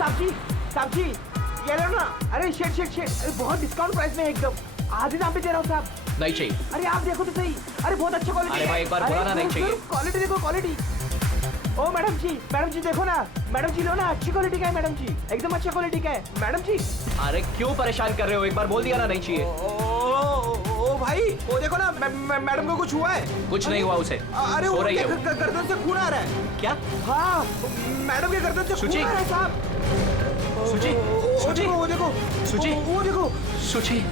साहब जी ये लो ना। अरे शेट अरे बहुत डिस्काउंट प्राइस में एकदम आधे दाम पे दे रहा हूँ साहब। नहीं चाहिए। अरे आप देखो तो सही। अरे बहुत अच्छा क्वालिटी। अरे भाई एक बार बोला ना नहीं चाहिए। क्वालिटी देखो क्वालिटी। ओ मैडम जी देखो ना। मैडम जी लो ना, अच्छी क्वालिटी का है मैडम जी, एकदम अच्छा क्वालिटी का है मैडम जी। अरे क्यों परेशान कर रहे हो, एक बार बोल दिया ना नहीं चाहिए। ओ भाई वो देखो ना, मैडम को कुछ हुआ है। कुछ नहीं हुआ उसे। अरे सो वो रही है वो। गर्दन से खून आ रहा है। क्या? हाँ मैडम के गर्दन से खून आ रहा है साहब। सुची वो देखो सुची वो देखो सुची।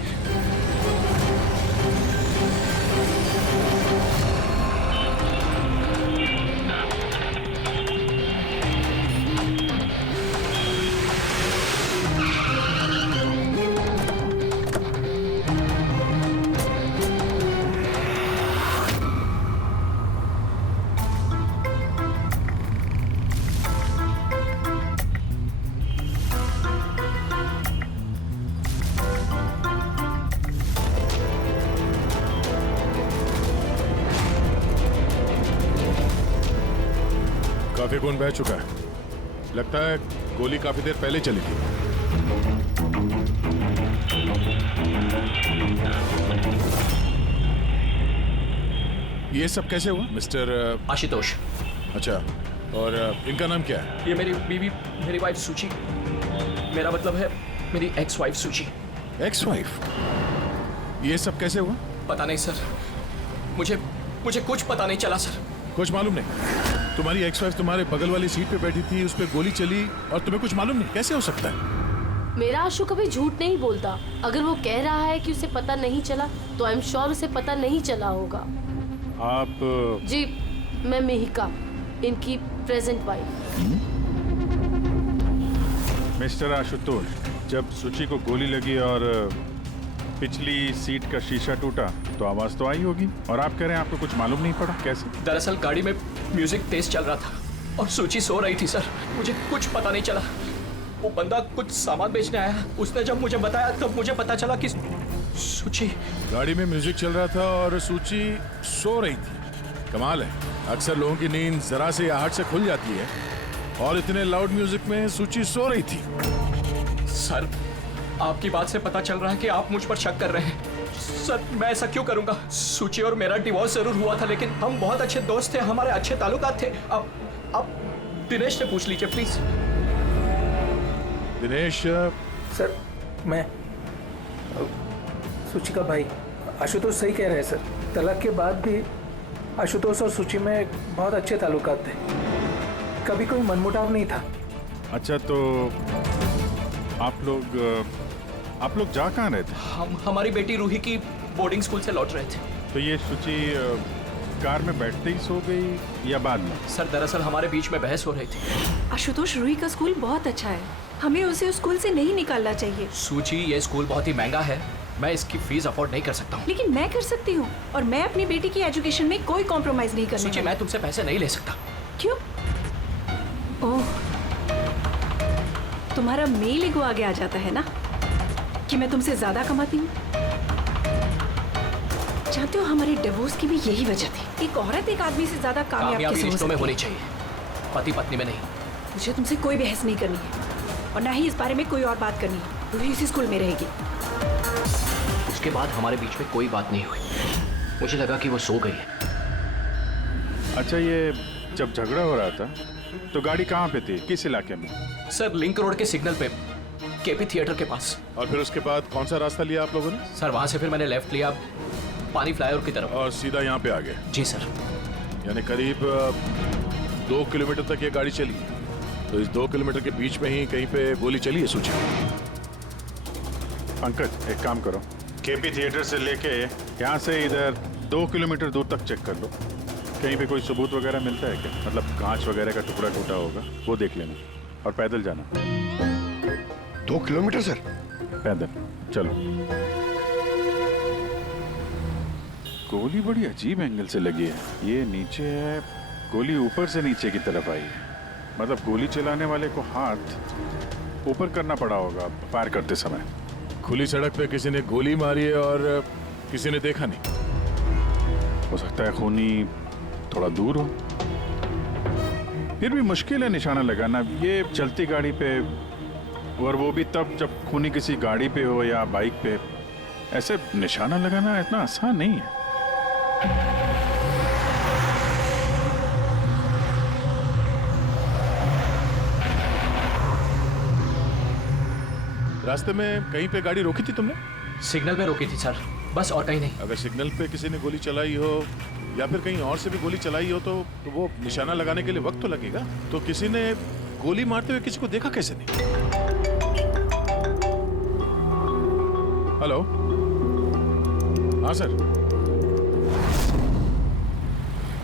काफी खून बह चुका है, लगता है गोली काफी देर पहले चली थी। ये सब कैसे हुआ मिस्टर आशुतोष? अच्छा, और इनका नाम क्या है? ये मेरी बीवी, मेरी वाइफ सुची। मेरा मतलब है मेरी एक्स वाइफ सुची। Ex wife? ये सब कैसे हुआ? पता नहीं सर, मुझे कुछ पता नहीं चला सर। कुछ मालूम नहीं? तुम्हारी एक्स वाइफ तुम्हारे बगल वाली सीट पे बैठी थी, उस पर गोली चली और तुम्हें कुछ मालूम नहीं? कैसे हो सकता है? मेरा आशु कभी झूठ नहीं बोलता। अगर वो कह रहा है कि उसे पता नहीं चला तो आई एम श्योर उसे पता नहीं चला होगा। आप जी, मैं मेहिका, इनकी प्रेजेंट वाइफ। मिस्टर आशुतोष, जब सुची को गोली लगी और पिछली सीट का शीशा टूटा तो आवाज तो आई होगी, और आप कह रहे हैं आपको कुछ मालूम नहीं पड़ा? कैसे? दरअसल गाड़ी में म्यूजिक तेज चल रहा था और सुची सो रही थी सर। मुझे कुछ पता नहीं चला। वो बंदा कुछ सामान बेचने आया, उसने जब मुझे बताया तब मुझे पता चला कि सुची। गाड़ी में म्यूजिक चल रहा था और सूची सो रही थी। कमाल है, अक्सर लोगों की नींद जरा से आहट से खुल जाती है और इतने लाउड म्यूजिक में सूची सो रही थी। सर, आपकी बात से पता चल रहा है कि आप मुझ पर शक कर रहे हैं। सर, मैं ऐसा क्यों करूंगा? सुची और मेरा डिवोर्स जरूर हुआ था, लेकिन हम बहुत अच्छे दोस्त थे, हमारे अच्छे ताल्लुकात थे। अब दिनेश से पूछ लीजिए प्लीज। दिनेश? सर, मैं सुची का भाई। आशुतोष सही कह रहे हैं सर, तलाक के बाद भी आशुतोष और सुची में बहुत अच्छे ताल्लुकात थे, कभी कोई मनमुटाव नहीं था। अच्छा, तो आप लोग जा कहाँ रहे थे? हम हमारी बेटी रूही की बोर्डिंग स्कूल से लौट रहे थे। तो ये सुची कार में बैठते ही सो गई या बाद में? सर, दरअसल हमारे बीच में बहस हो रही थी। आशुतोष, रूही का स्कूल बहुत अच्छा है, हमें उसे उस स्कूल से नहीं निकालना चाहिए। सूची, ये स्कूल बहुत ही महंगा है, मैं इसकी फीस अफोर्ड नहीं कर सकता हूँ। लेकिन मैं कर सकती हूँ, और मैं अपनी बेटी की एजुकेशन में कोई कॉम्प्रोमाइज नहीं करने सूची, वाली। मैं तुमसे पैसे नहीं ले सकता। क्यों? ओह, तुम्हारा मेल ईगो आगे आ जाता है ना कि मैं तुमसे ज्यादा कमाती हूँ। जानते हो, हमारे डिवोर्स की भी यही वजह थी। एक औरत एक आदमी से ज्यादा कामयाब कैसे हो रिश्तों में सकती होनी है? चाहिए, पति पत्नी में नहीं। मुझे तुमसे कोई बहस नहीं करनी है, और ना ही इस बारे में कोई और बात करनी है। रूही इसी स्कूल में रहेगी। उसके बाद हमारे बीच में कोई बात नहीं हुई। मुझे लगा कि वो सो गई है। अच्छा, ये जब झगड़ा हो रहा था तो गाड़ी कहाँ पे थी, किस इलाके में? सर, लिंक रोड के सिग्नल पे, केपी थिएटर के पास। और फिर उसके बाद कौन सा रास्ता लिया आप लोगों ने? सर, वहां से फिर मैंने लेफ्ट लिया पानी फ्लाईओवर की तरफ। और सीधा यहाँ पे आ गए? जी सर। यानी करीब 2 किलोमीटर तक ये गाड़ी चली। तो इस 2 किलोमीटर के बीच में ही कहीं पे गोली चली है सूची? पंकज, एक काम करो, केपी थिएटर से लेके यहाँ से इधर 2 किलोमीटर दूर तक चेक कर लो, कहीं पे कोई सबूत वगैरह मिलता है क्या? मतलब कांच वगैरह का टुकड़ा टूटा होगा, वो देख लेना। और पैदल जाना। 2 किलोमीटर सर? पैदल चलो। गोली बड़ी अजीब एंगल से लगी है, ये नीचे है, गोली ऊपर से नीचे की तरफ आई है। मतलब गोली चलाने वाले को हाथ ऊपर करना पड़ा होगा फायर करते समय। खुली सड़क पे किसी ने गोली मारी है और किसी ने देखा नहीं। हो सकता है खूनी थोड़ा दूर हो, फिर भी मुश्किल है निशाना लगाना। ये चलती गाड़ी पे और वो भी तब जब खूनी किसी गाड़ी पे हो या बाइक पे। ऐसे निशाना लगाना इतना आसान नहीं है। रास्ते में कहीं पे गाड़ी रोकी थी तुमने? सिग्नल पे रोकी थी सर, बस और कहीं नहीं। अगर सिग्नल पे किसी ने गोली चलाई हो या फिर कहीं और से भी गोली चलाई हो तो वो निशाना लगाने के लिए वक्त तो लगेगा। तो किसी ने गोली मारते हुए किसी को देखा कैसे नहीं? हेलो, हाँ सर।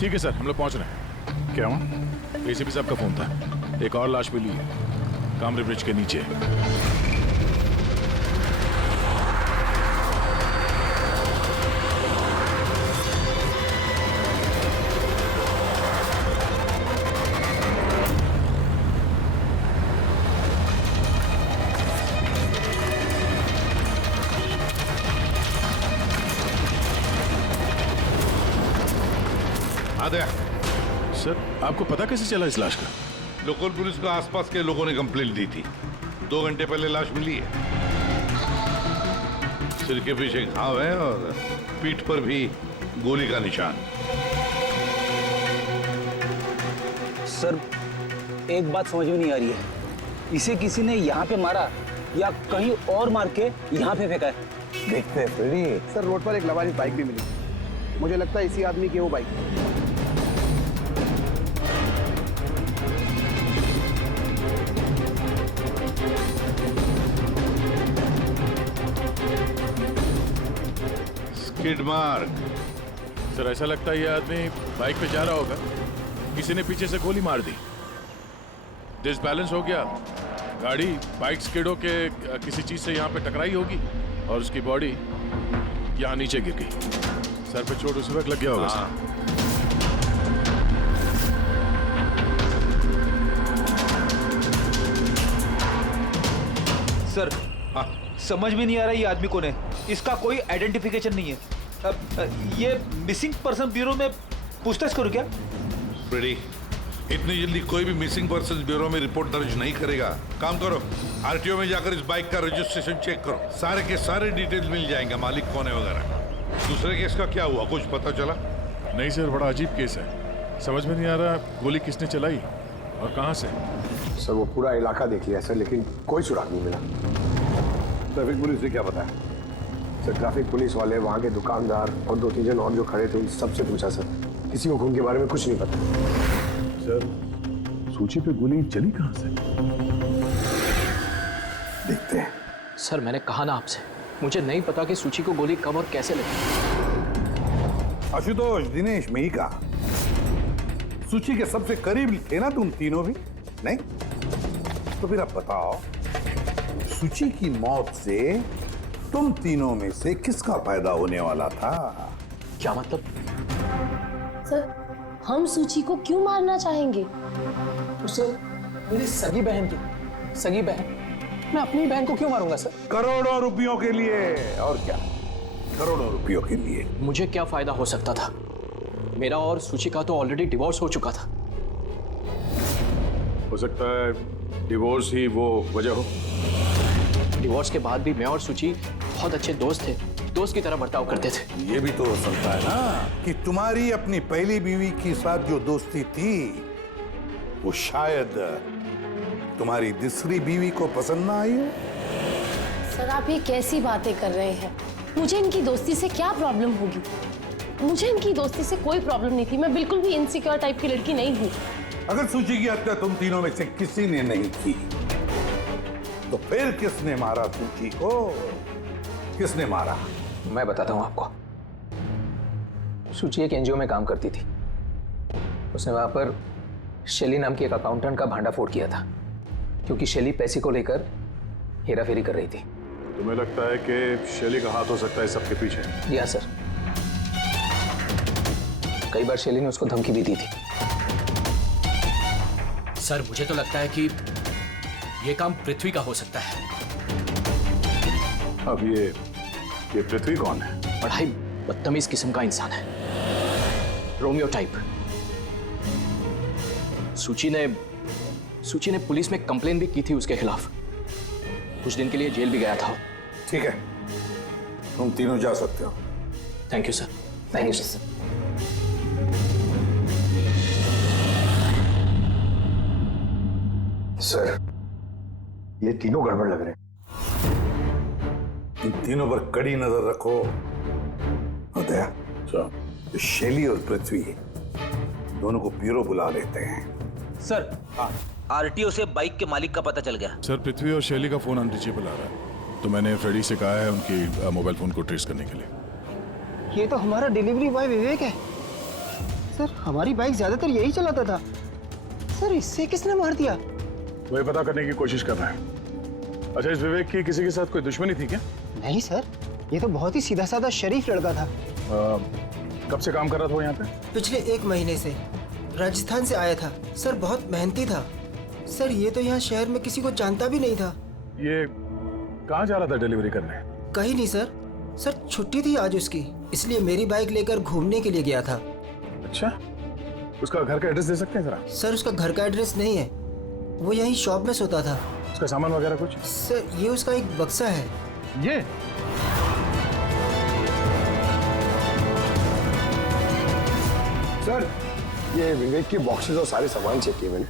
ठीक है सर, हम लोग पहुंच रहे हैं। क्या हुआ? एसीपी साहब का फोन था, एक और लाश मिली है कामरे ब्रिज के नीचे। सर, आपको पता कैसे चला इस लाश का? लोकल पुलिस को आसपास के लोगों ने कंप्लेंट दी थी। 2 घंटे पहले लाश मिली है। सिर के पीछे घाव है और पीठ पर भी गोली का निशान। सर, एक बात समझ में नहीं आ रही है, इसे किसी ने यहाँ पे मारा या कहीं और मार के यहाँ पे फेंका है? देखते हैं फ्रेडी। सर, रोड पर एक लवारिस बाइक भी मिली। मुझे लगता है इसी आदमी की वो बाइक। Skid mark. सर, ऐसा लगता है ये आदमी बाइक पे जा रहा होगा, किसी ने पीछे से गोली मार दी, डिसबैलेंस हो गया, गाड़ी बाइक स्किड होके किसी चीज से यहाँ पे टकराई होगी और उसकी बॉडी यहाँ नीचे गिर गई। सर पे चोट उसी वक्त लग गया होगा। सर, समझ में नहीं आ रहा ये आदमी कौन है। इसका कोई आइडेंटिफिकेशन नहीं है। ये मिसिंग पर्सन ब्यूरो में पूछताछ करूं क्या? फ्रेडी, इतनी जल्दी कोई भी मिसिंग पर्सन ब्यूरो में रिपोर्ट दर्ज नहीं करेगा। काम करो, आरटीओ में जाकर इस बाइक का रजिस्ट्रेशन चेक करो। सारे के सारे डिटेल्स मिल जाएंगे, मालिक कौन है वगैरह। दूसरे केस का क्या हुआ, कुछ पता चला? नहीं सर, बड़ा अजीब केस है, समझ में नहीं आ रहा गोली किसने चलाई और कहां से। सर, वो पूरा इलाका देख लिया सर, लेकिन कोई सुराग नहीं मिला। ट्रैफिक पुलिस ने क्या बताया? सर, ट्रैफिक पुलिस वाले, वहाँ के दुकानदार और 2-3 जन और जो खड़े थे उन सबसे पूछा सर, किसी को खून के बारे में कुछ नहीं पता। सर, सूची पे गोली चली कहां से? देखते हैं। सर, मैंने कहा ना आपसे, मुझे नहीं पता कि सूची को गोली कब और कैसे लगी। आशुतोष, दिनेश, मेहिका, सूची के सबसे करीब थे ना तुम तीनों भी? नहीं? तो फिर अब बताओ, सूची की मौत से तुम तीनों में से किसका फायदा होने वाला था? क्या मतलब? सर, हम सूची को क्यों मारना चाहेंगे? तो सर, मेरी सगी बहन थी, सगी बहन, मैं अपनी बहन को क्यों मारूंगा सर? करोड़ों रुपयों के लिए। और क्या? करोड़ों रुपयों के लिए। मुझे क्या फायदा हो सकता था? मेरा और सूची का तो ऑलरेडी डिवोर्स हो चुका था। हो सकता है डिवोर्स ही वो वजह हो। डिवोर्स के बाद भी मैं और सूची बहुत अच्छे दोस्त थे, दोस्त की तरह बर्ताव करते थे। ये भी तो हो सकता है ना कि तुम्हारी अपनी पहली बीवी के साथ जो दोस्ती थी वो शायद तुम्हारी दूसरी बीवी को पसंद ना आई हो। सर, आप ये कैसी बातें कर रहे हैं? मुझे इनकी दोस्ती से क्या प्रॉब्लम होगी? मुझे इनकी दोस्ती से कोई प्रॉब्लम नहीं थी। मैं बिल्कुल भी इनसिक्योर टाइप की लड़की नहीं हूँ। अगर सूची की हत्या तुम तीनों में से किसी ने नहीं की तो फिर किसने मारा सूची को? किसने मारा? मैं बताता हूँ आपको। सूची एक एनजीओ में काम करती थी। उसने वहां पर शेली नाम की एक अकाउंटेंट का भांडाफोड़ किया था, क्योंकि शेली पैसे को लेकर हेराफेरी कर रही थी। तुम्हें लगता है कि शेली का हाथ हो सकता है सबके पीछे? जी हाँ सर, कई बार शेली ने उसको धमकी भी दी थी। सर, मुझे तो लगता है कि ये काम पृथ्वी का हो सकता है। अब ये पृथ्वी कौन है? बड़ा ही बदतमीज किस्म का इंसान है, रोमियो टाइप। सूची ने पुलिस में कंप्लेन भी की थी उसके खिलाफ। कुछ दिन के लिए जेल भी गया था। ठीक है, तुम तीनों जा सकते हो। Thank you sir. Thank you sir. Sir, ये तीनों गड़बड़ लग रहे हैं। इन तीनों पर कड़ी नजर रखो। होता तो शैली और पृथ्वी दोनों को ब्यूरो बुला लेते हैं। सर आरटीओ से बाइक के मालिक का पता चल गया। सर पृथ्वी और शैली का फोन अनरीचेबल आ रहा है, तो मैंने फ्रेडी से कहा है उनकी मोबाइल फोन को ट्रेस करने के लिए। ये तो हमारा डिलीवरी बॉय विवेक है। सर हमारी बाइक ज्यादातर यही चलाता था। सर इससे किसने मार दिया? वही पता करने की कोशिश कर रहे हैं। अच्छा, इस विवेक की किसी के साथ कोई दुश्मनी थी क्या? नहीं सर, ये तो बहुत ही सीधा साधा शरीफ लड़का था। कब से काम कर रहा था वो यहाँ पे? पिछले 1 महीने से राजस्थान से आया था सर। बहुत मेहनती था सर। ये तो यहाँ शहर में किसी को जानता भी नहीं था। ये कहाँ जा रहा था डिलीवरी करने? कहीं नहीं सर। सर छुट्टी थी आज उसकी, इसलिए मेरी बाइक लेकर घूमने के लिए गया था। अच्छा, उसका घर का एड्रेस दे सकते हैं जरा? सर उसका घर का एड्रेस नहीं है, वो यहीं शॉप में सोता था। उसका सामान वगैरह कुछ? सर ये उसका एक बक्सा है। ये सर, ये विवेक के बॉक्सेस और सारे सामान चेक किए मैंने,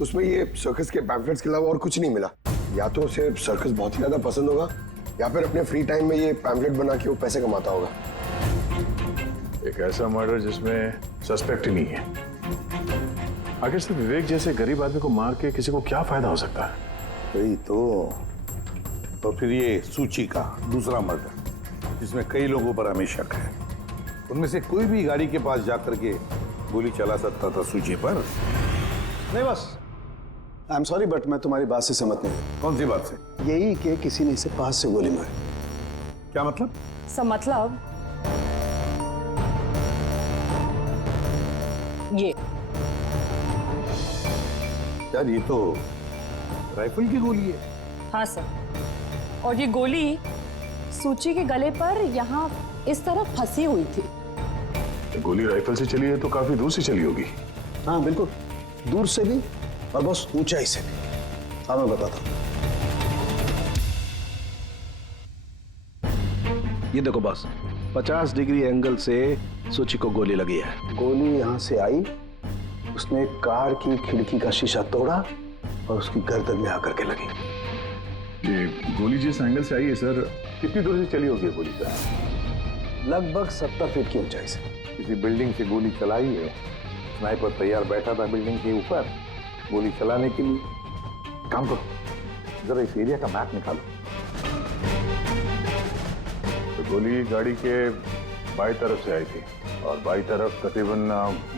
उसमें ये सर्कस के पैम्फलेट्स के अलावा और कुछ नहीं मिला। या तो उसे सर्कस बहुत ही ज्यादा पसंद होगा, या फिर अपने फ्री टाइम में ये पैम्फलेट बना के वो पैसे कमाता होगा। एक ऐसा मर्डर जिसमें सस्पेक्ट ही नहीं है। आखिर से विवेक जैसे गरीब आदमी को मार के किसी को क्या फायदा हो सकता है? वही तो फिर ये सूची का दूसरा मर्डर जिसमें कई लोगों पर हमें शक है, उनमें से कोई भी गाड़ी के पास जाकर के गोली चला सकता था सूची पर? नहीं बस, आई एम सॉरी बट मैं तुम्हारी बात से सहमत नहीं हूँ। कौन सी बात से? यही कि किसी ने इसे पास से गोली मारी। क्या मतलब? मतलब ये यार ये तो राइफल की गोली है। हाँ सर, और ये गोली सूची के गले पर यहाँ इस तरह फंसी हुई थी। गोली राइफल से चली है तो काफी दूर से चली होगी। हाँ बिल्कुल, दूर से भी और बस ऊंचाई से भी। हाँ मैं बताता हूँ। ये देखो बस, 50 डिग्री एंगल से सूची को गोली लगी है। गोली यहाँ से आई, उसने कार की खिड़की का शीशा तोड़ा और उसकी गर्दन में आकर के लगी। ये गोली जिस एंगल से आई है सर, कितनी दूर से चली होगी गोली सर? लगभग 70 फीट की ऊंचाई से। किसी बिल्डिंग से गोली चलाई है, स्नाइपर तैयार बैठा था बिल्डिंग के ऊपर गोली चलाने के लिए। काम करो, जरा इस एरिया का मैप निकालो। तो गोली गाड़ी के बाई तरफ से आई थी, और बाई तरफ तकरीबन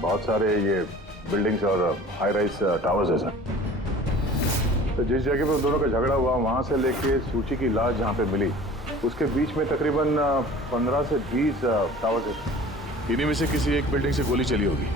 बहुत सारे ये बिल्डिंग्स और हाई राइज टावर्स है सर। तो जिस जगह पे दोनों का झगड़ा हुआ, वहां से लेके सूची की लाश जहां पे मिली, उसके बीच में तकरीबन 15 से 20 टावर्स है। इन्हीं में से किसी एक बिल्डिंग से गोली चली होगी।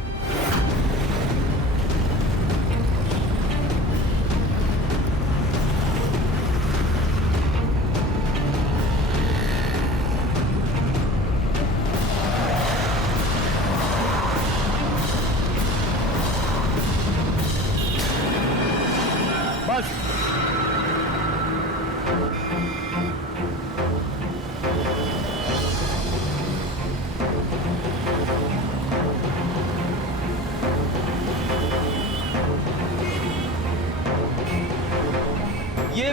ये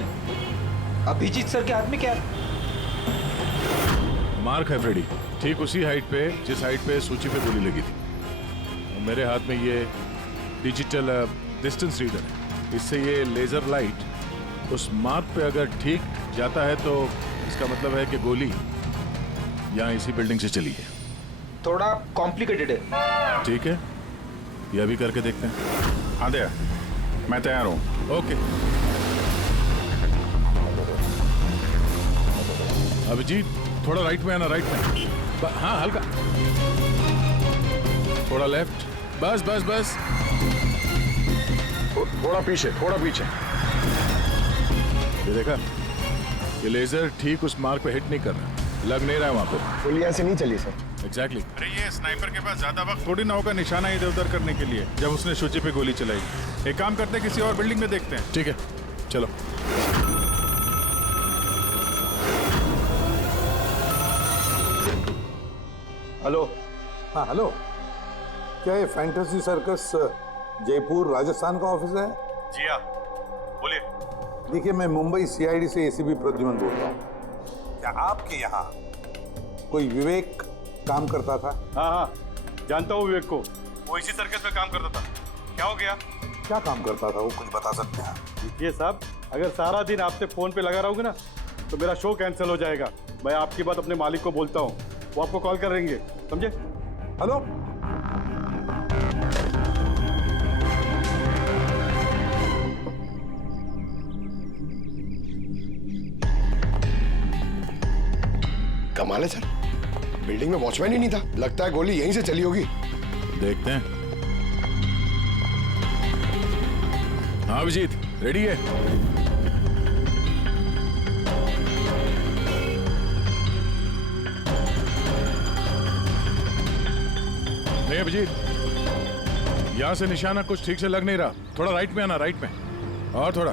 अभिजीत सर के हाथ में क्या? मार्क है फ्रेडी, ठीक उसी हाइट पे जिस हाइट पे सूची पे गोली लगी थी। और मेरे हाथ में ये डिजिटल डिस्टेंस रीडर है। इससे ये लेजर लाइट उस मार्क पे अगर ठीक जाता है तो इसका मतलब है कि गोली यहाँ इसी बिल्डिंग से चली है। थोड़ा कॉम्प्लिकेटेड है। ठीक है, ये अभी करके देखते हैं। हाँ दे, मैं तैयार हूँ। ओके अभिजीत, थोड़ा राइट में आना, राइट में। हाँ हल्का, थोड़ा लेफ्ट, बस बस बस। थोड़ा पीछे, थोड़ा पीछे। ये देखा, ये लेजर ठीक उस मार्क पे हिट नहीं कर रहा, लग नहीं रहा है वहां पे। गोली यहाँ से नहीं चली सर। एग्जैक्टली। अरे ये स्नाइपर के पास ज्यादा वक्त थोड़ी ना होगा निशाना इधर उधर करने के लिए, जब उसने सूची पे गोली चलाई। एक काम करते हैं, किसी और बिल्डिंग में देखते हैं। ठीक है, चलो। हेलो। हाँ हेलो, क्या ये फैंटेसी सर्कस जयपुर राजस्थान का ऑफिस है? जी हाँ, बोलिए। देखिए, मैं मुंबई सीआईडी से एसीपी प्रद्युमन बोल रहा हूँ। क्या आपके यहाँ कोई विवेक काम करता था? हाँ हाँ, जानता हूँ विवेक को। वो इसी सर्कस में काम करता था। क्या हो गया? क्या काम करता था वो, कुछ बता सकते हैं? देखिए साहब, अगर सारा दिन आपसे फोन पे लगा रहूंगा ना तो मेरा शो कैंसिल हो जाएगा। मैं आपकी बात अपने मालिक को बोलता हूँ, वो आपको कॉल करेंगे, समझे? हेलो। कमाल है सर, बिल्डिंग में वॉचमैन ही नहीं था। लगता है गोली यहीं से चली होगी। देखते हैं। हाँ अभिजीत, रेडी है? नहीं अभिजीत, यहां से निशाना कुछ ठीक से लग नहीं रहा। थोड़ा राइट में आना, राइट में, और थोड़ा।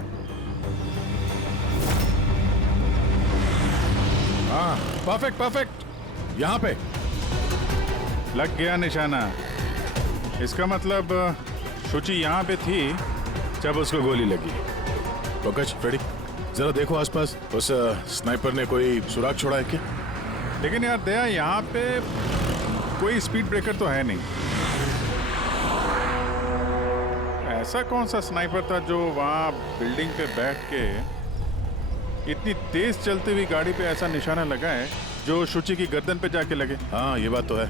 हाँ परफेक्ट परफेक्ट, यहां पे लग गया निशाना। इसका मतलब शुचि यहाँ पे थी जब उसको गोली लगी। पंकज, रेडी? जरा देखो आसपास, उस स्नाइपर ने कोई सुराग छोड़ा है क्या? लेकिन यार दया, यहाँ पे कोई स्पीड ब्रेकर तो है नहीं। ऐसा कौन सा स्नाइपर था जो वहाँ बिल्डिंग पे बैठ के इतनी तेज चलती हुई गाड़ी पे ऐसा निशाना लगाए जो शुचि की गर्दन पे जाके लगे? हाँ ये बात तो है।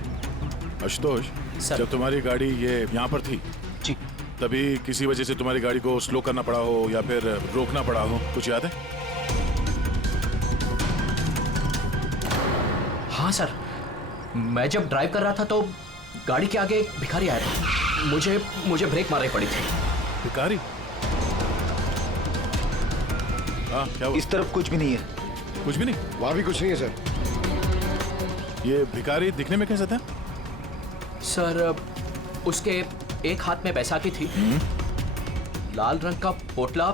आशुतोष, जब तुम्हारी गाड़ी ये यहाँ पर थी जी, तभी किसी वजह से तुम्हारी गाड़ी को स्लो करना पड़ा हो या फिर रोकना पड़ा हो, कुछ याद है? हाँ सर, मैं जब ड्राइव कर रहा था तो गाड़ी के आगे एक भिखारी आया था। मुझे ब्रेक मारनी पड़ी थी। भिखारी? हाँ क्या हुआ? इस तरफ कुछ भी नहीं है। कुछ भी नहीं? वहां भी कुछ नहीं है सर। ये भिखारी दिखने में कैसा था? सर, उसके एक हाथ में बैसाखी थी, लाल रंग का पोटला,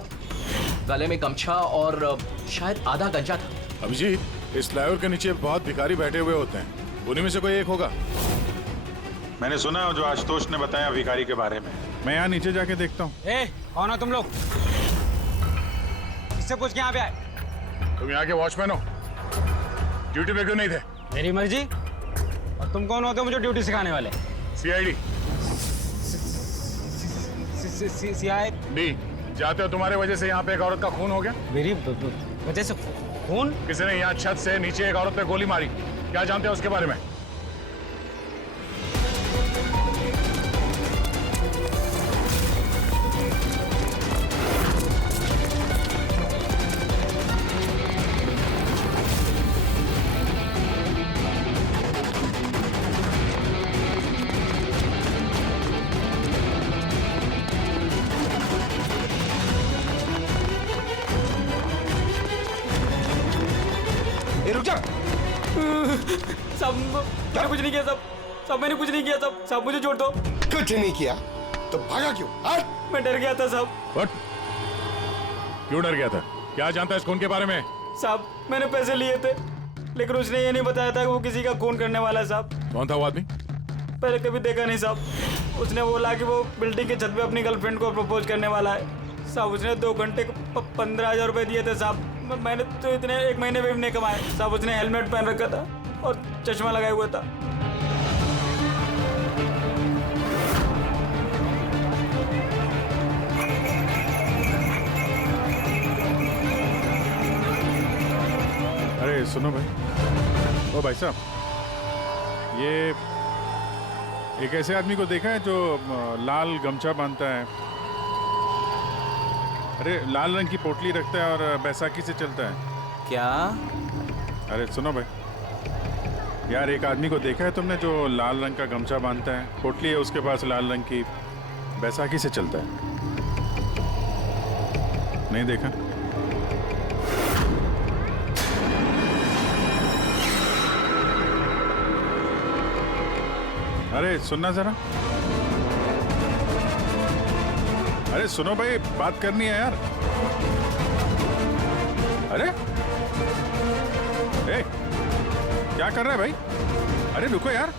गले में गमछा और शायद आधा गंजा था। अभिजीत, इस फ्लाईओवर के नीचे बहुत भिखारी बैठे हुए होते हैं, उन्हीं में से कोई एक होगा। मैंने सुना जो आशुतोष ने बताया भिखारी के बारे में। मैं यहाँ नीचे जाके देखता हूँ। कौन हो तुम लोग? इससे पूछ के यहाँ पे आए? तुम यहाँ के वॉचमैन हो? ड्यूटी पे क्यों नहीं थे? मेरी मर्जी। और तुम कौन होते हो मुझे ड्यूटी सिखाने वाले? सीआईडी। सीआईडी? जाते हो, तुम्हारे वजह से यहाँ पे एक औरत का खून हो गया। मेरी वजह से खून? किसी ने यहाँ छत से नीचे एक औरत पे गोली मारी। क्या जानते हो उसके बारे में? सब मैंने कुछ नहीं किया। सब मैंने कुछ नहीं किया। सब मुझे छोड़ दो। कुछ नहीं किया तो भागा क्यों? मैं डर गया था साहब। What? क्यों डर गया था? क्या जानता है इस खून के बारे में? साहब, मैंने पैसे लिए थे, लेकिन उसने ये नहीं बताया था कि वो किसी का खून करने वाला है साहब। कौन था वो आदमी? पहले कभी देखा नहीं साहब। उसने बोला कि वो बिल्डिंग के छत पे अपनी गर्लफ्रेंड को प्रपोज करने वाला है साहब। उसने 2 घंटे को 15,000 रुपए दिए थे साहब। मैंने तो इतने 1 महीने में भी नहीं कमाए साहब। उसने हेलमेट पहन रखा था और चश्मा लगाए हुआ था। अरे सुनो भाई, ओ भाई साहब, ये एक ऐसे आदमी को देखा है जो लाल गमछा बांधता है, अरे लाल रंग की पोटली रखता है और बैसाखी से चलता है? क्या? अरे सुनो भाई यार, एक आदमी को देखा है तुमने जो लाल रंग का गमछा बांधता है, पोटली है उसके पास लाल रंग की, बैसाखी से चलता है? नहीं देखा? अरे सुनना जरा। अरे सुनो भाई, बात करनी है यार। अरे ए, क्या कर रहा है भाई? अरे रुको यार।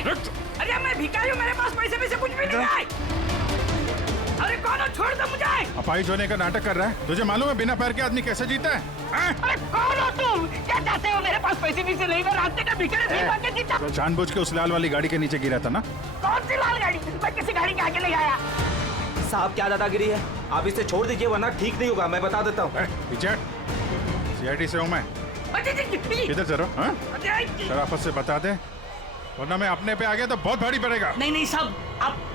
अरे मैं भिखारी हूँ, मेरे पास पैसे कुछ भी नहीं है। अरे कौन हो, छोड़ दो मुझे। अपाहिज होने का नाटक कर रहा है। तुझे मालूम है बिना पैर के आदमी कैसे जीता है? अरे कौन हो तुम? क्या चाहते हो? मेरे पास पैसे नहीं से नहीं, मैं रास्ते का भिखारी नहीं बन के जीता। तो जानबूझ के उस लाल वाली गाड़ी के नीचे गिरा था ना? कौन सी लाल गाड़ी? मैं किसी गाड़ी के आगे नहीं आया। साहब क्या दादागिरी है, आप इसे छोड़ दीजिए वरना ठीक नहीं होगा, मैं बता देता हूँ। सीआईडी से हूँ मैं। किधर चलो? शराफत से बता दे, वरना मैं अपने पे आ गया तो बहुत भारी पड़ेगा। नहीं साहब,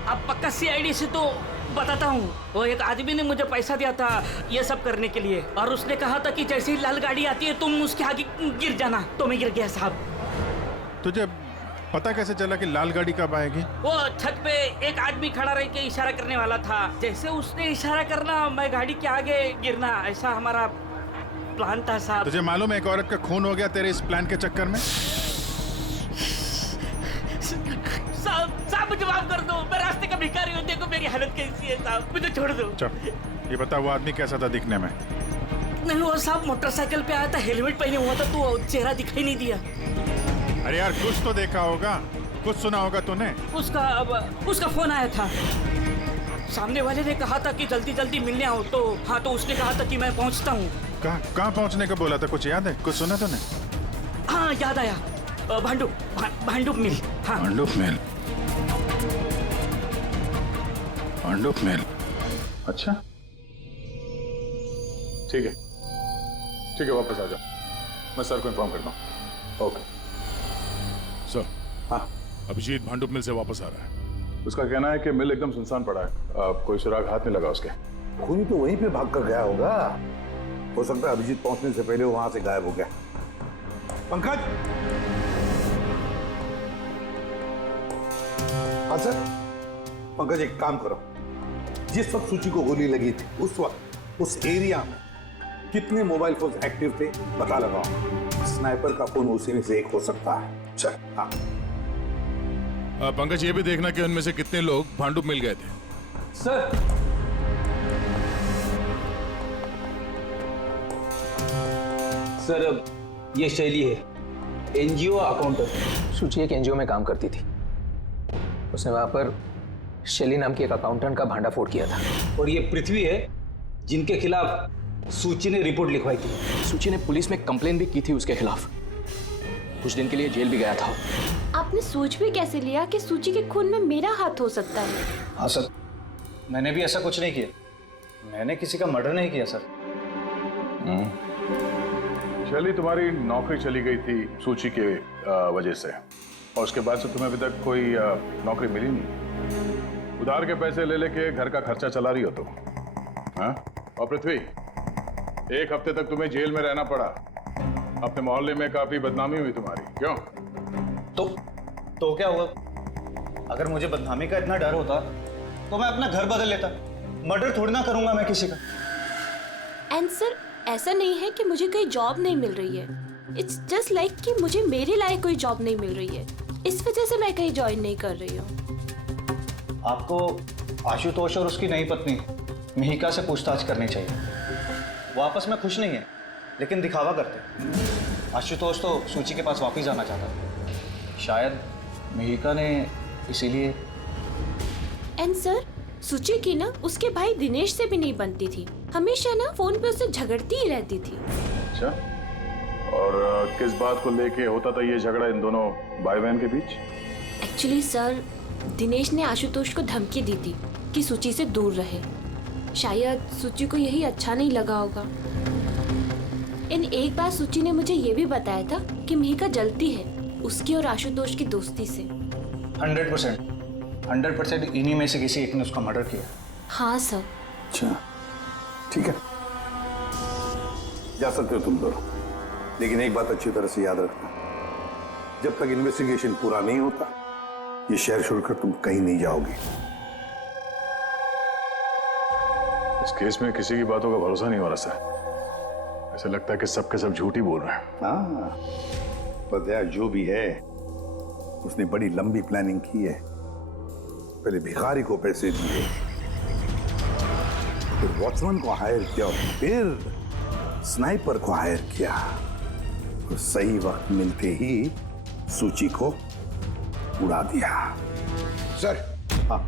आप पक्का सीआईडी से तो बताता हूँ। वो एक आदमी ने मुझे पैसा दिया था ये सब करने के लिए, और उसने कहा था कि जैसे ही लाल गाड़ी आती है तुम उसके आगे गिर जाना, तो मैं गिर गया साहब। तुझे पता कैसे चला कि लाल गाड़ी कब आएगी? वो छत पे एक आदमी खड़ा रह के इशारा करने वाला था, जैसे उसने इशारा करना मैं गाड़ी के आगे गिरना, ऐसा हमारा प्लान था साहब। तुझे मालूम है एक औरत का खून हो गया तेरे इस प्लान के चक्कर में? साहब मुझे माफ कर दो, मैं रास्ते का भिखारी हूँ, देखो मेरी हालत कैसी है साहब, मुझे छोड़ दो। चल ये बता, वो आदमी कैसा था दिखने में? नहीं वो साहब मोटरसाइकिल पे आया था, हेलमेट पहने हुआ था, तो चेहरा दिखाई नहीं दिया। अरे यार कुछ तो देखा होगा, कुछ सुना होगा तूने? उसका फोन आया था, सामने वाले ने कहा था कि जल्दी जल्दी मिलने आओ, तो हाँ, तो उसने कहा था कि मैं पहुंचता हूँ। कहाँ पहुंचने का बोला था, कुछ याद है? कुछ सुना तूने? हाँ याद आया, भांडुप मिल। हाँ भांडुप मिल। अच्छा ठीक है वापस आ जाओ, मैं सर को इन्फॉर्म करता हूँ। Okay sir. हाँ अभिजीत भांडुप मिल से वापस आ रहा है। उसका कहना है कि मिल एकदम सुनसान पड़ा है, कोई सुराग हाथ नहीं लगा उसके। खूनी तो वहीं पे भाग कर गया होगा, हो सकता है अभिजीत पहुंचने से पहले वो वहां से गायब हो गया। पंकज। हाँ सर। पंकज एक काम करो, जिस वक्त सूची को गोली लगी थी उस वक्त उस एरिया में कितने मोबाइल फोन एक्टिव थे पता लगाओ, स्नाइपर का फोन उसी में से एक हो सकता है। चल। हाँ पंकज ये भी देखना कि उनमें से कितने लोग भांडुप मिल गए थे। सर सर ये शैली है, एनजीओ अकाउंटेंट। सूची एक एनजीओ में काम करती थी, उसने वहां पर शैली नाम की एक अकाउंटेंट का भांडाफोड़ किया था। और ये पृथ्वी है जिनके खिलाफ सूची ने रिपोर्ट लिखवाई थी। सूची ने पुलिस में कंप्लेन भी की थी उसके खिलाफ, कुछ दिन के लिए जेल भी गया था। आपने सोच भी कैसे लिया कि सूची के खून में मेरा हाथ हो सकता है? हाँ सर, मैंने भी ऐसा कुछ नहीं किया, मैंने किसी का मर्डर नहीं किया सर। शैली तुम्हारी नौकरी चली गई थी सूची के वजह से, और उसके बाद से तुम्हें अभी तक कोई नौकरी मिली नहीं। उधार के पैसे ले लेके घर का खर्चा चला रही हो तुम। हाँ? और पृथ्वी, एक हफ्ते तक तुम्हें जेल में रहना पड़ा, अपने मोहल्ले में काफी बदनामी हुई तुम्हारी। क्यों? तो क्या हुआ? अगर मुझे बदनामी का इतना डर होता तो मैं अपना घर बदल लेता, मर्डर थोड़ी ना करूंगा मैं किसी का। एंड सर ऐसा नहीं है कि मुझे कोई जॉब नहीं मिल रही है, इट्स जस्ट लाइक कि मुझे मेरे लायक कोई जॉब नहीं मिल रही है, इस वजह से मैं कहीं ज्वाइन नहीं कर रही हूँ। आपको आशुतोष और उसकी नई पत्नी मिहिका से पूछताछ करनी चाहिए। वो आपस में खुश नहीं है लेकिन दिखावा करते। आशुतोष तो सूची के पास वापस जाना चाहता था, शायद मिहिका ने इसीलिए। एंड सर सूची की ना उसके भाई दिनेश से भी नहीं बनती थी, हमेशा ना फोन पे उससे झगड़ती ही रहती थी। अच्छा, और किस बात को लेके होता था ये झगड़ा इन दोनों भाई बहन के बीच? एक्चुअली सर दिनेश ने आशुतोष को धमकी दी थी कि सूची से दूर रहे, शायद सूची को यही अच्छा नहीं लगा होगा। एक बार सूची ने मुझे ये भी बताया था कि मिहिका जलती है उसकी और आशुतोष की दोस्ती से। 100% इन्हीं में से किसी एक ने उसका मर्डर किया। हाँ सर। अच्छा ठीक है, जा सकते हो तुम दोनों, लेकिन एक बात अच्छी तरह से याद रखना, जब तक इन्वेस्टिगेशन पूरा नहीं होता ये शहर छोड़कर तुम कहीं नहीं जाओगे। इस केस में किसी की बातों का भरोसा नहीं हो रहा सर, ऐसा लगता है कि सब के सब झूठ ही बोल रहे हैं। हाँ, पता है जो भी है उसने बड़ी लंबी प्लानिंग की है। पहले भिखारी को पैसे दिए, फिर वॉचमैन को हायर किया, फिर स्नाइपर को हायर किया, और सही वक्त मिलते ही सूची को उड़ा दिया। सर, हाँ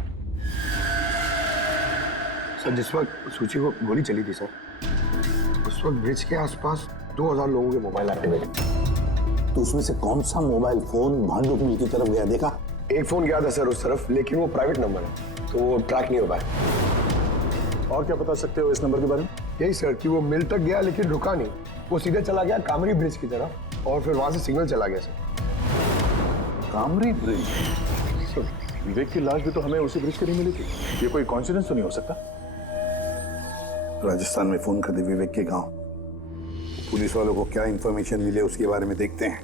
सर, जिस वक्त सूची को गोली चली थी सर, उस वक्त ब्रिज के आसपास 2000 लोगों के मोबाइल एक्टिवेट थे। तो उसमें से कौन सा मोबाइल फोन भांडुप मिल की तरफ गया, देखा? एक फोन गया था सर उस तरफ, लेकिन वो प्राइवेट नंबर है तो वो ट्रैक नहीं हो पाया। और क्या बता सकते हो इस नंबर के बारे में? यही सर कि वो मिल तक गया लेकिन रुका नहीं, वो सीधे चला गया कामरी ब्रिज की तरफ और फिर वहां से सिग्नल चला गया सर। कामरी ब्रिज? विवेक की लाश भी तो हमें उसी ब्रिज के नहीं मिली थी। ये कोई कॉन्सिडेंस तो नहीं हो सकता? राजस्थान में फोन कर दे विवेक के गांव, पुलिस वालों को क्या इंफॉर्मेशन मिले उसके बारे में देखते हैं।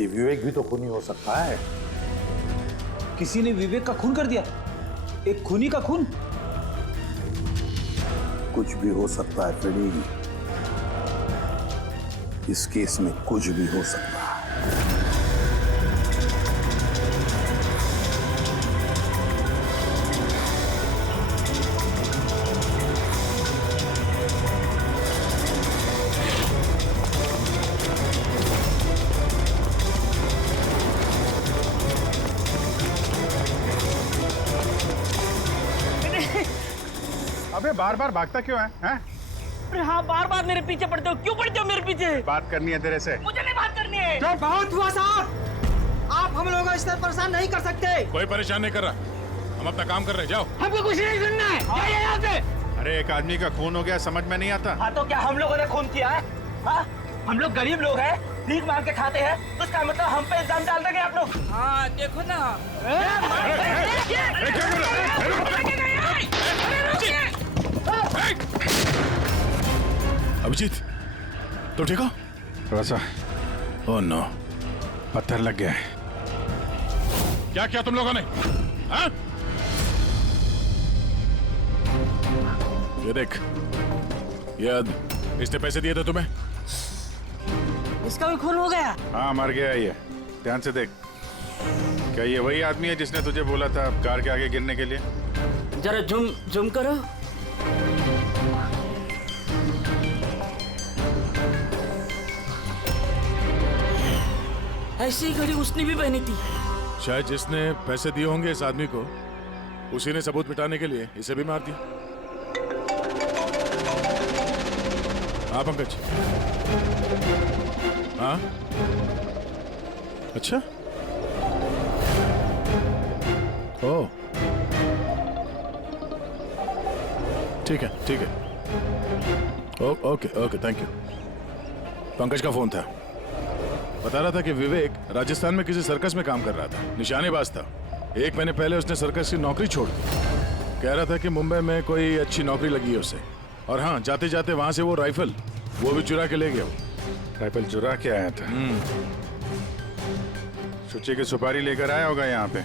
ये विवेक भी तो खूनी हो सकता है। किसी ने विवेक का खून कर दिया? एक खूनी का खून? कुछ भी हो सकता है फ्रेडी, इस केस में कुछ भी हो सकता है। अबे बार बार भागता क्यों है? हैं? अरे हाँ, बार बार मेरे पीछे पड़ते हो, क्यों पड़ते हो मेरे पीछे? बात करनी है तेरे से। मुझे नहीं बात करनी है। तो बहुत हुआ साहब, आप हम लोगों को इस तरह परेशान नहीं कर सकते। कोई परेशान नहीं कर रहा, हम अपना काम कर रहे हैं, जाओ। हमको कुछ नहीं सुनना है, जाइए यहाँ से। अरे एक आदमी का खून हो गया, समझ में नहीं आता। हाँ तो क्या हम लोगों ने खून किया है? हाँ, हम लोग गरीब लोग हैं, भीख मांग के खाते हैं, तो उसका मतलब हम पे इल्जाम डाल देंगे आप लोग? हाँ देखो ना। अभिजीत, तो ठीक हो? थोड़ा सा ओह नो, पत्थर लग गया है। क्या किया तुम लोगों ने? हाँ? ये देख, इसने पैसे दिए थे तुम्हें? इसका भी खून हो गया? हाँ मर गया ये, ध्यान से देख। क्या ये वही आदमी है जिसने तुझे बोला था कार के आगे गिरने के लिए? जरा जुम करो। ऐसी घड़ी उसने भी पहनी थी। शायद जिसने पैसे दिए होंगे इस आदमी को, उसी ने सबूत मिटाने के लिए इसे भी मार दिया। हाँ पंकज। हाँ अच्छा, ओह ठीक है ठीक है, okay okay thank you. Pankaj का फोन था, बता रहा था कि विवेक राजस्थान में किसी सर्कस में काम कर रहा था, निशानेबाज था। 1 महीने पहले उसने सर्कस की नौकरी छोड़ दी। कह रहा था कि मुंबई में कोई अच्छी नौकरी लगी है उसे, और हाँ जाते जाते वहां से वो राइफल वो भी चुरा के ले गया। राइफल चुरा के आया था? सुची की सुपारी लेकर आया होगा यहाँ पे,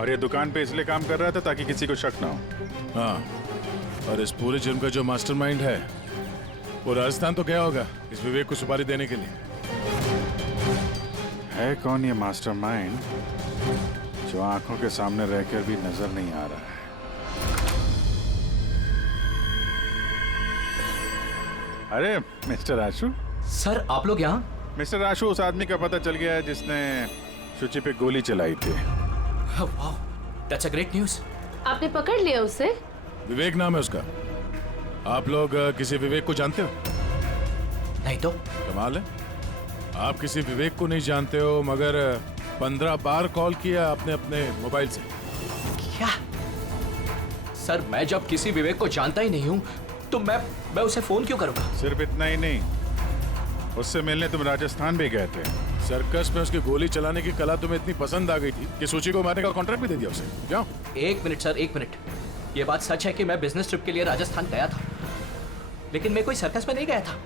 और ये दुकान पे इसलिए काम कर रहा था ताकि किसी को शक ना हो। हाँ, और इस पूरे जुर्म का जो मास्टरमाइंड है वो राजस्थान तो गया होगा इस विवेक को सुपारी देने के लिए। है कौन ये मास्टरमाइंड जो आंखों के सामने रहकर भी नजर नहीं आ रहा है? अरे मिस्टर आशु। सर आप लोग यहाँ? मिस्टर आशु, उस आदमी का पता चल गया है जिसने शुचि पे गोली चलाई थी। वाह, दैट्स अ ग्रेट न्यूज़। आपने पकड़ लिया उसे? विवेक नाम है उसका। आप लोग किसी विवेक को जानते हो? नहीं तो। कमाल है, आप किसी विवेक को नहीं जानते हो, मगर 15 बार कॉल किया आपने अपने मोबाइल से। क्या? सर मैं जब किसी विवेक को जानता ही नहीं हूँ तो मैं उसे फोन क्यों करूँगा? सिर्फ इतना ही नहीं, उससे मिलने तुम राजस्थान भी गए थे। सर्कस में उसकी गोली चलाने की कला तुम्हें इतनी पसंद आ गई थी कि सूची को मारने का कॉन्ट्रैक्ट भी दे दिया उसे। क्या? 1 मिनट सर, 1 मिनट। ये बात सच है कि मैं बिजनेस ट्रिप के लिए राजस्थान गया था, लेकिन मैं कोई सर्कस में नहीं गया था।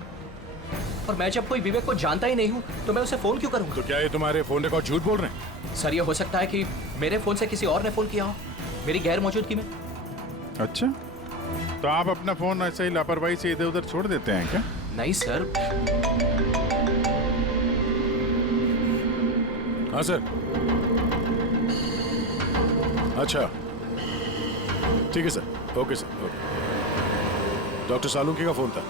और मैं जब कोई विवेक को जानता ही नहीं हूँ तो मैं उसे फोन क्यों करूँगा? तो क्या ये तुम्हारे फोन रिकॉर्ड झूठ बोल रहे हैं? सर ये हो सकता है कि मेरे फोन से किसी और ने फोन किया हो मेरी गैर मौजूदगी में। अच्छा, तो आप अपना फोन ऐसे ही लापरवाही से इधर उधर छोड़ देते हैं क्या? नहीं सर। हाँ सर। अच्छा ठीक है sir, okay sir, okay. Doctor Salunke का फोन था,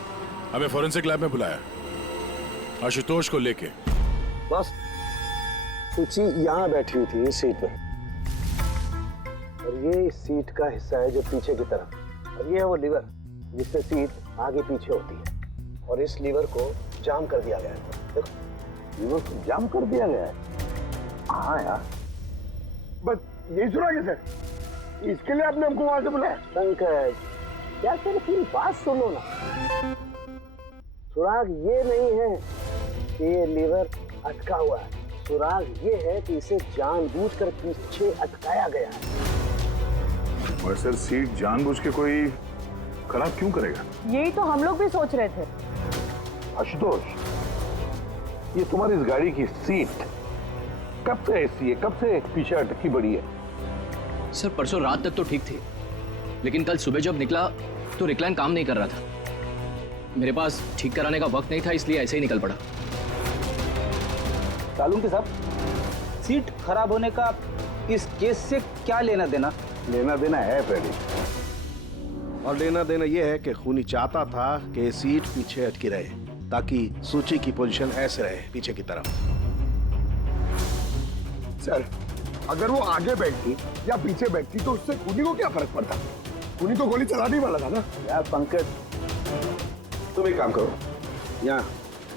हमें फॉरेंसिक लैब में बुलाया आशुतोष को लेके। बस सुची यहाँ बैठी हुई थी इस सीट पे, और ये इस सीट का हिस्सा है जो पीछे की तरफ, और ये है वो लीवर जिससे सीट आगे पीछे होती है, और इस लीवर को जाम कर दिया गया है। देखो, लीवर को जाम कर दिया गया है। हाँ यार, बस यही सुना कैसे? इसके लिए आपने हमको वहां से बुलाया? पंकज, क्या तेरी पूरी बात सुनो ना। सुराग ये नहीं है कि ये लीवर अटका हुआ है, सुराग ये है कि इसे जानबूझकर पीछे अटकाया गया है। और सर, सीट जानबूझ के कोई खराब क्यों करेगा? यही तो हम लोग भी सोच रहे थे। आशुतोष, ये तुम्हारी इस गाड़ी की सीट कब से ऐसी है, कब से पीछे अटकी पड़ी है? सर परसों रात तक तो ठीक थी, लेकिन कल सुबह जब निकला तो रिक्लाइन काम नहीं कर रहा था। मेरे पास ठीक कराने का वक्त नहीं था, इसलिए ऐसे ही निकल पड़ा। सालुंके साहब, सीट खराब होने का इस केस से क्या लेना देना? लेना देना है फ्रेडी, और लेना देना यह है कि खूनी चाहता था कि सीट पीछे अटकी रहे ताकि सूची की पोजीशन ऐसे रहे पीछे की तरफ। सर, अगर वो आगे बैठती या पीछे बैठती तो उससे खूनी को क्या फर्क पड़ता? खूनी तो गोली चलाने वाला था ना। यार पंकज, तुम एक काम करो, यहाँ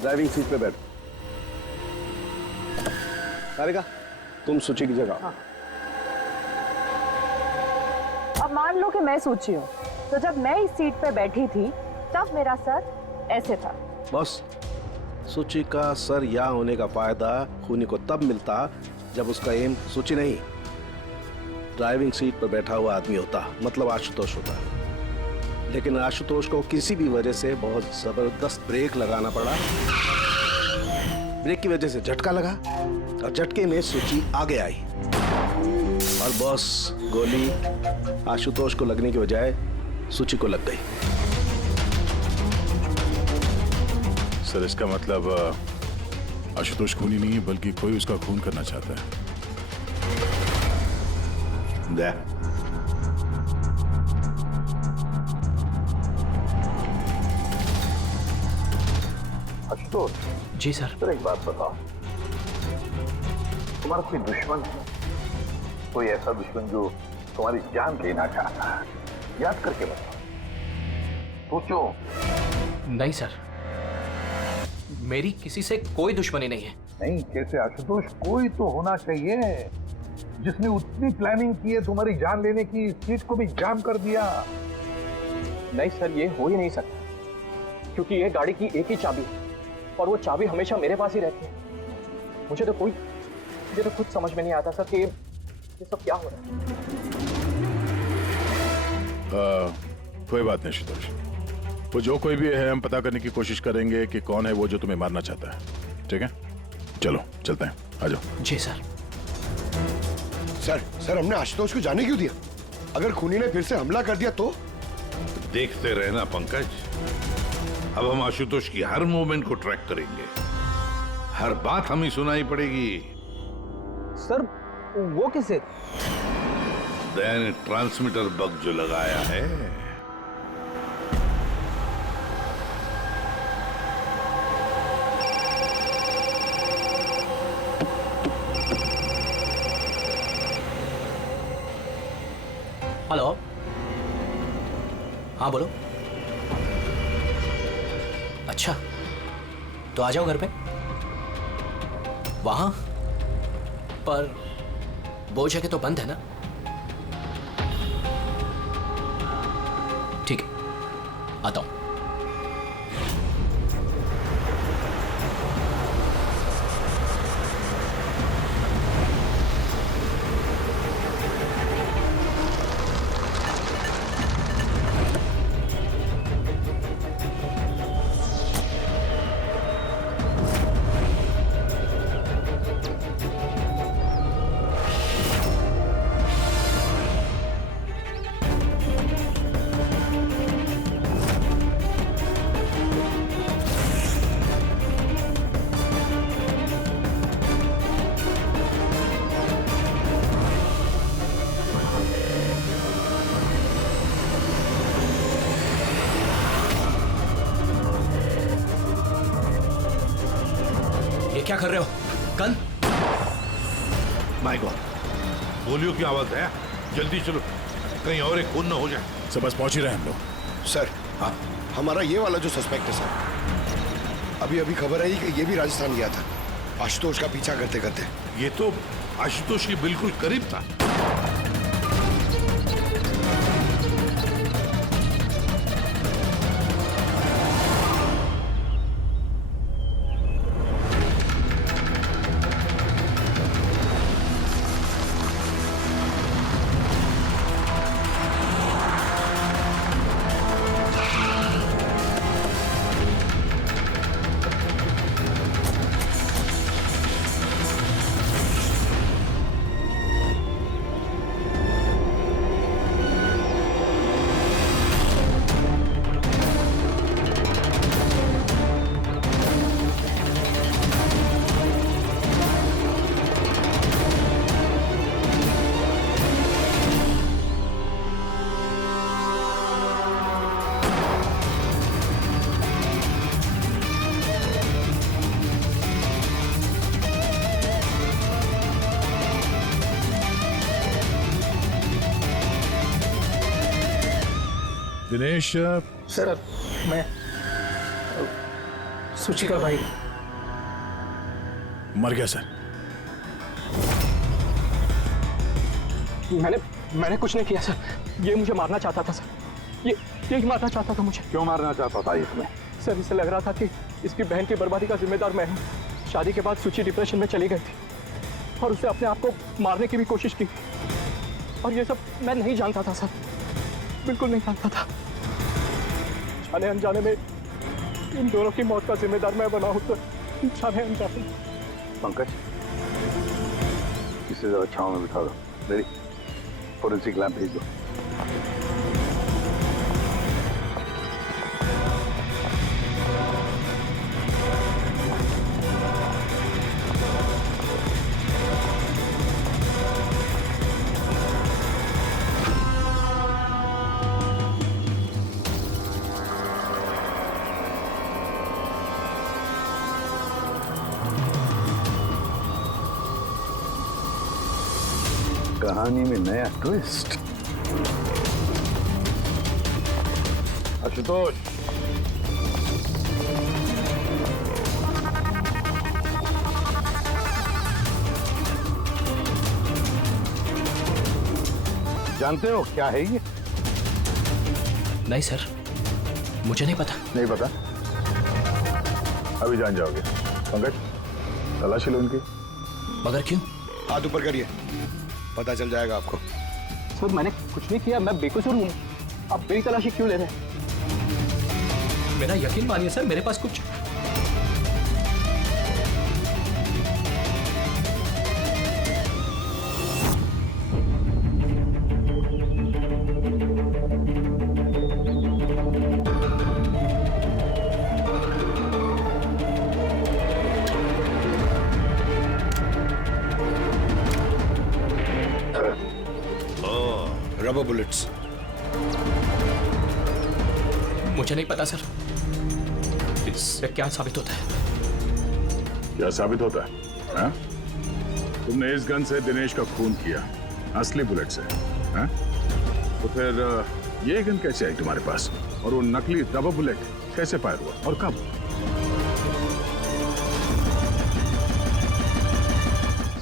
ड्राइविंग सीट पे बैठो। सारिका, तुम सूची की जगह। हाँ। अब मान लो कि मैं सूची हूँ, तो जब मैं इस सीट पे बैठी थी तब मेरा सर ऐसे था। बॉस, सूची का सर यहाँ होने का फायदा खूनी को तब मिलता जब उसका एम सूची नहीं, ड्राइविंग सीट पर बैठा हुआ आदमी होता, मतलब आशुतोष होता। लेकिन आशुतोष को किसी भी वजह से बहुत जबरदस्त ब्रेक लगाना पड़ा। ब्रेक की वजह से झटका लगा और झटके में सूची आगे आई, और बॉस, गोली आशुतोष को लगने की बजाय सूची को लग गई। सर, इसका मतलब आशुतोष खूनी नहीं है, बल्कि कोई उसका खून करना चाहता है। आशुतोष जी सर। सर, एक बात बताओ, तुम्हारा कोई दुश्मन है? कोई ऐसा दुश्मन जो तुम्हारी जान लेना चाहता है? याद करके बताओ, सोचो। नहीं सर, मेरी किसी से कोई दुश्मनी नहीं है। नहीं, कैसे आशुतोष? कोई तो होना चाहिए जिसने उतनी प्लानिंग की है तुम्हारी जान लेने की, सीट को भी जाम कर दिया। नहीं सर, ये हो ही नहीं सकता, क्योंकि ये गाड़ी की एक ही चाबी है और वो चाबी हमेशा मेरे पास ही रहती है। मुझे तो खुद समझ में नहीं आता सर कि ये सब क्या हो रहा है। कोई बात नहीं आशुतोष, वो जो कोई भी है हम पता करने की कोशिश करेंगे कि कौन है वो जो तुम्हें मारना चाहता है। ठीक है, चलो चलते हैं, आ जाओ। जी सर। सर, हमने आशुतोष को जाने क्यों दिया? अगर खूनी ने फिर से हमला कर दिया तो? देखते रहना पंकज, अब हम आशुतोष की हर मूवमेंट को ट्रैक करेंगे, हर बात हमें सुनाई पड़ेगी। सर, वो किसे? दया ने ट्रांसमीटर बग जो लगाया है। हेलो, हाँ बोलो। अच्छा, तो आ जाओ घर पे। वहां पर वो जगह तो बंद है ना? ठीक है, आता हूं। क्या कर रहे हो? गन? माय गॉड, गोलियों की आवाज है। जल्दी चलो, कहीं और एक खून न हो जाए। सर बस पहुंच ही रहे हैं हम लोग। सर हाँ, हमारा ये वाला जो सस्पेक्ट है सर, अभी अभी खबर आई कि ये भी राजस्थान गया था आशुतोष का पीछा करते करते। ये तो आशुतोष के बिल्कुल करीब था। दिनेश सर मैं सूची का भाई। मर गया सर। मैंने कुछ नहीं किया सर। ये मुझे मारना चाहता था सर। ये मारना चाहता था मुझे। क्यों मारना चाहता था ये तुम्हें? सर इसे लग रहा था कि इसकी बहन की बर्बादी का जिम्मेदार मैं हूँ। शादी के बाद सूची डिप्रेशन में चली गई थी और उसने अपने आप को मारने की भी कोशिश की और ये सब मैं नहीं जानता था सर, बिल्कुल नहीं जानता था। जाने अनजाने में इन दोनों की मौत का जिम्मेदार मैं बना हूं। तो जाने अनजाने। पंकज, इसे जरा छांव में बिठा दो। मेरी फोरेंसिक लैब भेज दो। कहानी में नया ट्विस्ट। आशुतोष, जानते हो क्या है ये? नहीं सर, मुझे नहीं पता। नहीं पता? अभी जान जाओगे। पंकज, तलाशी लो इनकी। मगर क्यों? हाथ ऊपर करिए, पता चल जाएगा आपको। सर मैंने कुछ नहीं किया, मैं बेकसूर हूँ। आप मेरी तलाशी क्यों ले रहे हैं? मेरा यकीन मानिए सर, मेरे पास कुछ रबर बुलेट्स। मुझे नहीं पता सर, इससे क्या साबित होता है? क्या साबित होता है? हाँ? तुमने इस गन से दिनेश का खून किया, असली बुलेट से। हाँ? तो फिर ये गन कैसे आई तुम्हारे पास? और वो नकली रबर बुलेट कैसे फायर हुआ और कब?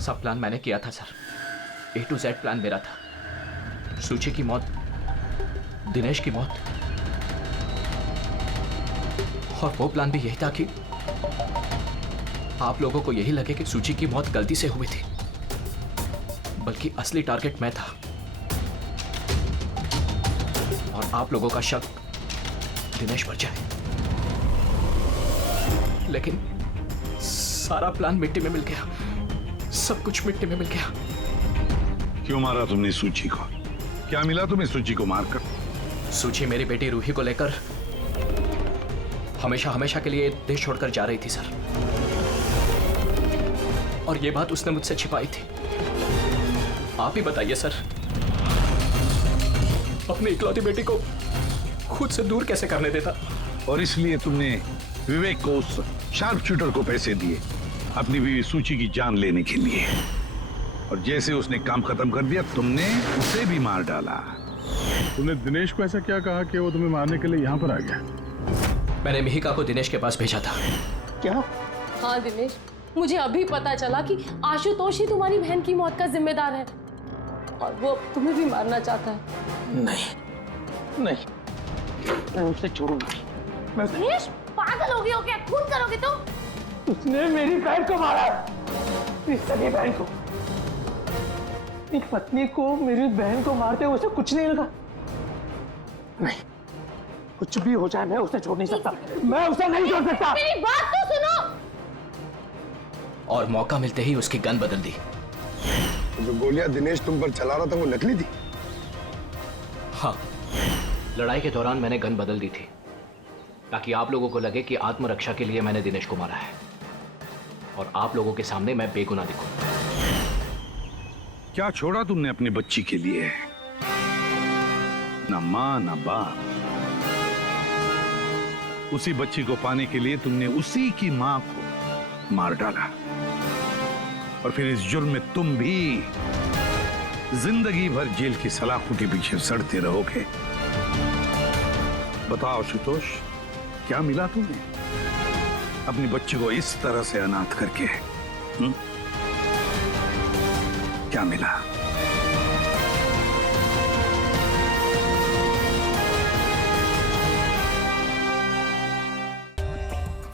सब प्लान मैंने किया था sir. A to Z plan मेरा था। सूची की मौत, दिनेश की मौत, और वो प्लान भी यही था कि आप लोगों को यही लगे कि सूची की मौत गलती से हुई थी, बल्कि असली टारगेट मैं था और आप लोगों का शक दिनेश पर जाए। लेकिन सारा प्लान मिट्टी में मिल गया, सब कुछ मिट्टी में मिल गया। क्यों मारा तुमने सूची को? क्या मिला तुम्हें सूची को मारकर? सूची मेरी बेटी रूही को लेकर हमेशा हमेशा के लिए देश छोड़कर जा रही थी सर, और ये बात उसने मुझसे छिपाई थी। आप ही बताइए सर, अपनी इकलौती बेटी को खुद से दूर कैसे करने देता? और इसलिए तुमने विवेक को, उस शार्प शूटर को पैसे दिए अपनी बीवी सूची की जान लेने के लिए। और जैसे उसने काम खत्म कर दिया तुमने उसे भी मार डाला। तूने दिनेश को ऐसा क्या कहा कि वो तुम्हें मारने के लिए यहाँ पर आ गया? मैंने मिहिका को दिनेश के पास भेजा था। क्या? हाँ दिनेश, मुझे अभी पता चला कि आशुतोष ही तुम्हारी बहन की मौत का जिम्मेदार है और वो तुम्हें भी मारना चाहता है। नहीं नहीं, मैं उसे छोड़ूंगा। दिनेश, पागल हो गए हो क्या? खून करोगे तुम? उसने मेरी बहन को मारा, मेरी सगी बहन को। मेरी पत्नी को मेरी बहन को मारते हुए उसे कुछ नहीं लगा। नहीं, कुछ भी हो जाए मैं उसे छोड़ नहीं सकता। मैं उसे नहीं छोड़ सकता। मेरी बात तो सुनो। और मौका मिलते ही उसकी गन बदल दी। जो गोलियां दिनेश तुम पर चला रहा था वो नकली थी? हाँ, लड़ाई के दौरान मैंने गन बदल दी थी ताकि आप लोगों को लगे कि आत्मरक्षा के लिए मैंने दिनेश को मारा है और आप लोगों के सामने मैं बेगुनाह दिखूं। क्या छोड़ा तुमने अपनी बच्ची के लिए? ना मां ना बाप। उसी बच्ची को पाने के लिए तुमने उसी की मां को मार डाला और फिर इस जुर्म में तुम भी जिंदगी भर जेल की सलाखों के पीछे सड़ते रहोगे। बताओ आशुतोष, क्या मिला तुम्हें अपनी बच्ची को इस तरह से अनाथ करके? क्या मिला?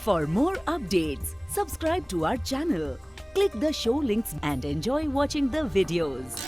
For more updates, subscribe to our channel, click the show links and enjoy watching the videos.